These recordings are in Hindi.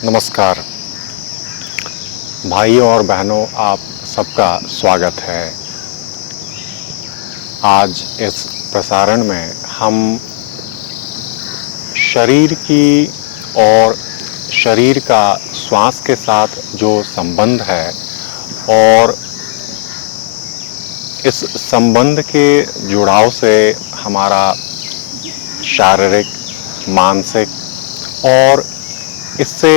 नमस्कार भाइयों और बहनों, आप सबका स्वागत है। आज इस प्रसारण में हम शरीर की और शरीर का श्वास के साथ जो संबंध है और इस संबंध के जुड़ाव से हमारा शारीरिक, मानसिक और इससे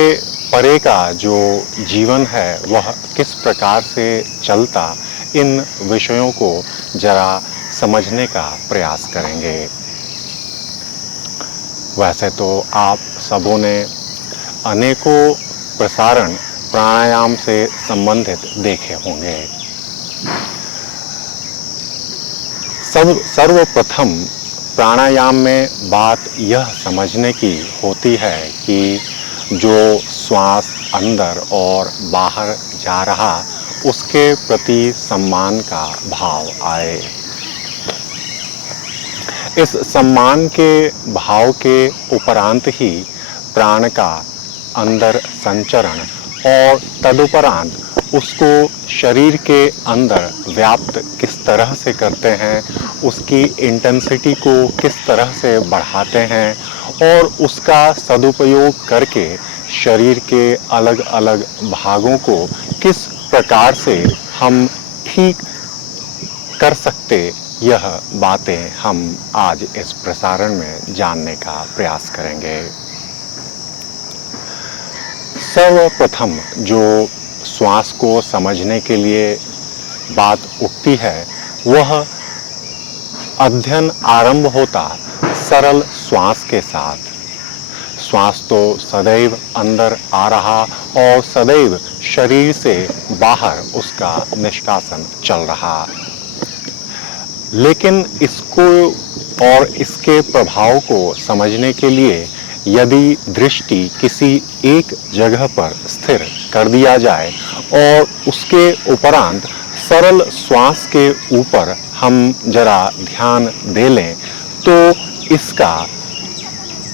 परे का जो जीवन है वह किस प्रकार से चलता, इन विषयों को जरा समझने का प्रयास करेंगे। वैसे तो आप सबों ने अनेकों प्रसारण प्राणायाम से संबंधित देखे होंगे। सर्वप्रथम प्राणायाम में बात यह समझने की होती है कि जो श्वास अंदर और बाहर जा रहा, उसके प्रति सम्मान का भाव आए। इस सम्मान के भाव के उपरांत ही प्राण का अंदर संचरण और तदुपरांत उसको शरीर के अंदर व्याप्त किस तरह से करते हैं, उसकी इंटेंसिटी को किस तरह से बढ़ाते हैं और उसका सदुपयोग करके शरीर के अलग अलग भागों को किस प्रकार से हम ठीक कर सकते, यह बातें हम आज इस प्रसारण में जानने का प्रयास करेंगे। सर्वप्रथम जो श्वास को समझने के लिए बात उठती है, वह अध्ययन आरंभ होता सरल श्वास के साथ। श्वास तो सदैव अंदर आ रहा और सदैव शरीर से बाहर उसका निष्कासन चल रहा, लेकिन इसको और इसके प्रभाव को समझने के लिए यदि दृष्टि किसी एक जगह पर स्थिर कर दिया जाए और उसके उपरांत सरल श्वास के ऊपर हम जरा ध्यान दे लें, तो इसका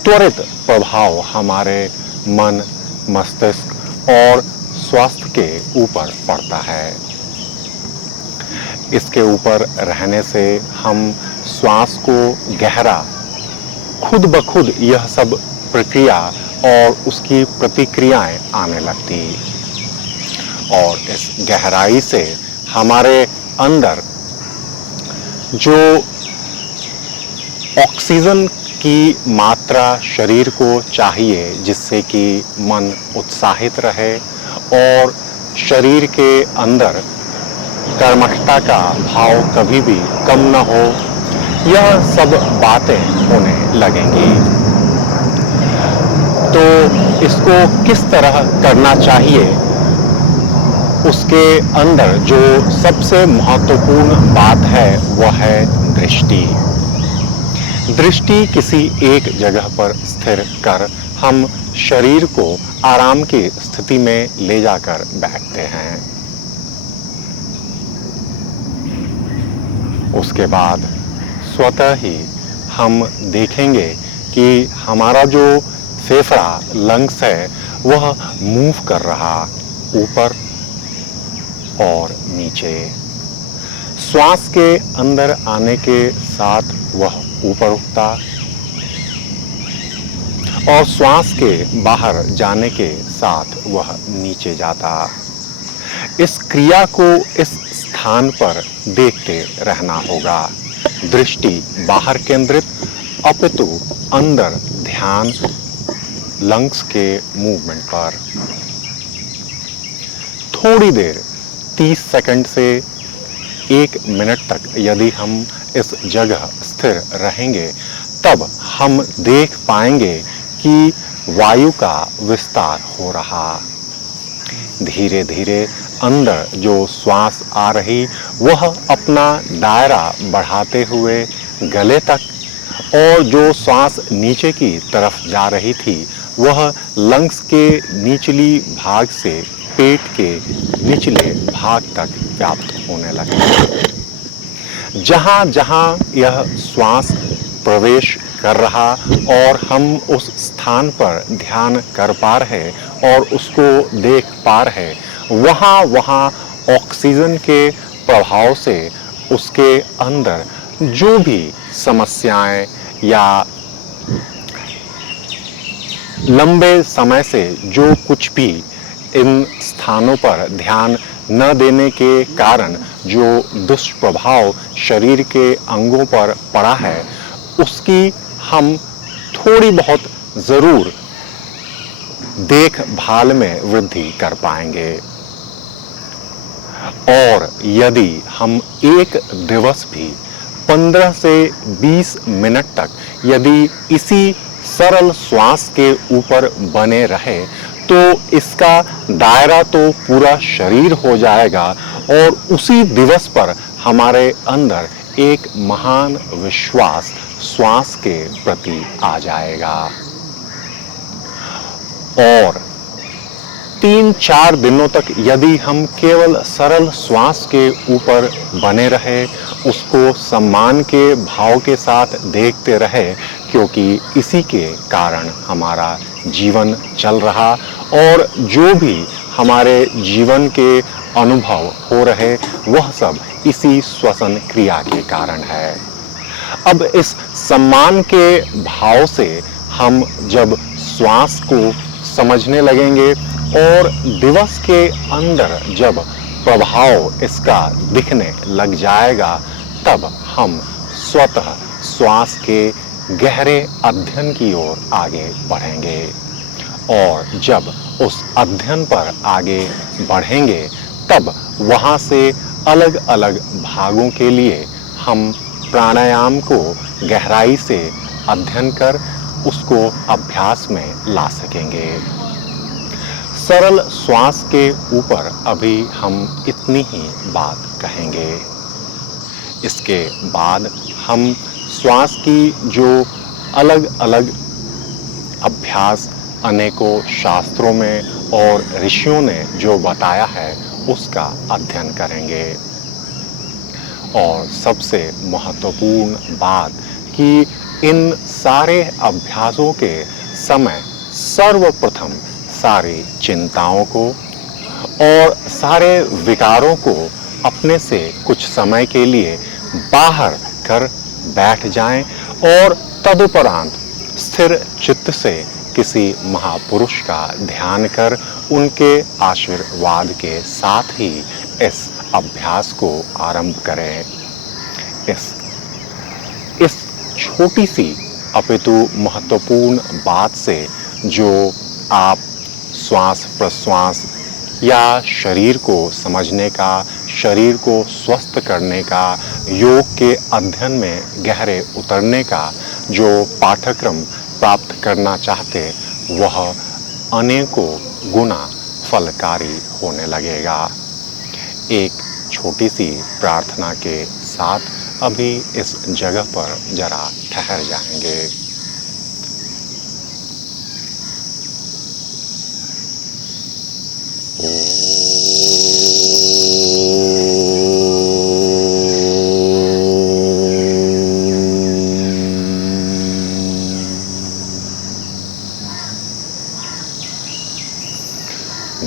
त्वरित प्रभाव हमारे मन, मस्तिष्क और स्वास्थ्य के ऊपर पड़ता है। इसके ऊपर रहने से हम श्वास को गहरा, खुद ब खुद यह सब प्रक्रिया और उसकी प्रतिक्रियाएं आने लगती और इस गहराई से हमारे अंदर जो ऑक्सीजन की मात्रा शरीर को चाहिए, जिससे कि मन उत्साहित रहे और शरीर के अंदर कर्मठता का भाव कभी भी कम न हो, यह सब बातें होने लगेंगी। तो इसको किस तरह करना चाहिए, उसके अंदर जो सबसे महत्वपूर्ण बात है वह है दृष्टि। दृष्टि किसी एक जगह पर स्थिर कर हम शरीर को आराम की स्थिति में ले जाकर बैठते हैं। उसके बाद स्वतः ही हम देखेंगे कि हमारा जो फेफड़ा, लंग्स है, वह मूव कर रहा ऊपर और नीचे। श्वास के अंदर आने के साथ वह ऊपर उठता और श्वास के बाहर जाने के साथ वह नीचे जाता। इस क्रिया को इस स्थान पर देखते रहना होगा। दृष्टि बाहर केंद्रित, अपितु अंदर ध्यान लंग्स के मूवमेंट पर। थोड़ी देर 30 सेकंड से 1 मिनट तक यदि हम इस जगह स्थिर रहेंगे, तब हम देख पाएंगे कि वायु का विस्तार हो रहा। धीरे धीरे अंदर जो श्वास आ रही, वह अपना दायरा बढ़ाते हुए गले तक, और जो श्वास नीचे की तरफ जा रही थी, वह लंग्स के निचली भाग से पेट के निचले भाग तक व्याप्त होने लगी। जहां जहां यह श्वास प्रवेश कर रहा और हम उस स्थान पर ध्यान कर पा रहे, और उसको देख पा रहे, वहाँ ऑक्सीजन के प्रभाव से उसके अंदर जो भी समस्याएं या लंबे समय से जो कुछ भी इन स्थानों पर ध्यान न देने के कारण जो दुष्प्रभाव शरीर के अंगों पर पड़ा है, उसकी हम थोड़ी बहुत जरूर देखभाल में वृद्धि कर पाएंगे। और यदि हम एक दिवस भी 15 से 20 मिनट तक यदि इसी सरल श्वास के ऊपर बने रहे, तो इसका दायरा तो पूरा शरीर हो जाएगा और उसी दिवस पर हमारे अंदर एक महान विश्वास श्वास के प्रति आ जाएगा। और 3-4 दिनों तक यदि हम केवल सरल श्वास के ऊपर बने रहे, उसको सम्मान के भाव के साथ देखते रहे, क्योंकि इसी के कारण हमारा जीवन चल रहा और जो भी हमारे जीवन के अनुभव हो रहे, वह सब इसी श्वसन क्रिया के कारण है। अब इस सम्मान के भाव से हम जब श्वास को समझने लगेंगे और दिवस के अंदर जब प्रभाव इसका दिखने लग जाएगा, तब हम स्वतः श्वास के गहरे अध्ययन की ओर आगे बढ़ेंगे। और जब उस अध्ययन पर आगे बढ़ेंगे, तब वहाँ से अलग अलग भागों के लिए हम प्राणायाम को गहराई से अध्ययन कर उसको अभ्यास में ला सकेंगे। सरल श्वास के ऊपर अभी हम इतनी ही बात कहेंगे। इसके बाद हम श्वास की जो अलग अलग अभ्यास अनेकों शास्त्रों में और ऋषियों ने जो बताया है, उसका अध्ययन करेंगे। और सबसे महत्वपूर्ण बात कि इन सारे अभ्यासों के समय सर्वप्रथम सारी चिंताओं को और सारे विकारों को अपने से कुछ समय के लिए बाहर कर बैठ जाएं और तदुपरांत स्थिर चित्त से किसी महापुरुष का ध्यान कर उनके आशीर्वाद के साथ ही इस अभ्यास को आरंभ करें। इस छोटी सी अपितु महत्वपूर्ण बात से जो आप श्वास प्रश्वास या शरीर को समझने का, शरीर को स्वस्थ करने का, योग के अध्ययन में गहरे उतरने का जो पाठ्यक्रम प्राप्त करना चाहते, वह अनेकों गुना फलकारी होने लगेगा। एक छोटी सी प्रार्थना के साथ अभी इस जगह पर जरा ठहर जाएंगे।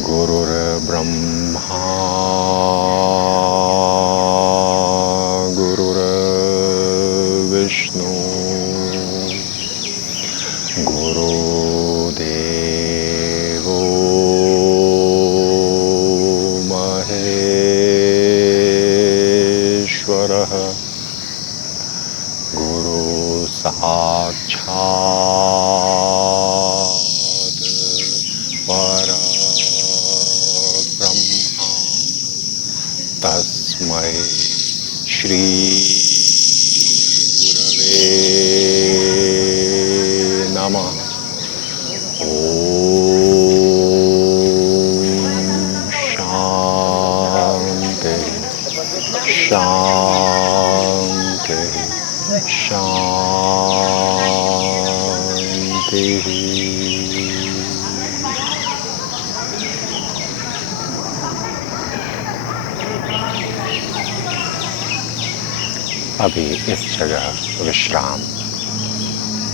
गुरुर्ब्रह्मा गुरुर्विष्णु गुरुदेवो महेश्वरः गुरु साक्षात् परब्रह्म तस्मै श्री गुरवे नमः। शांति शांति शांति। अभी इस जगह विश्राम।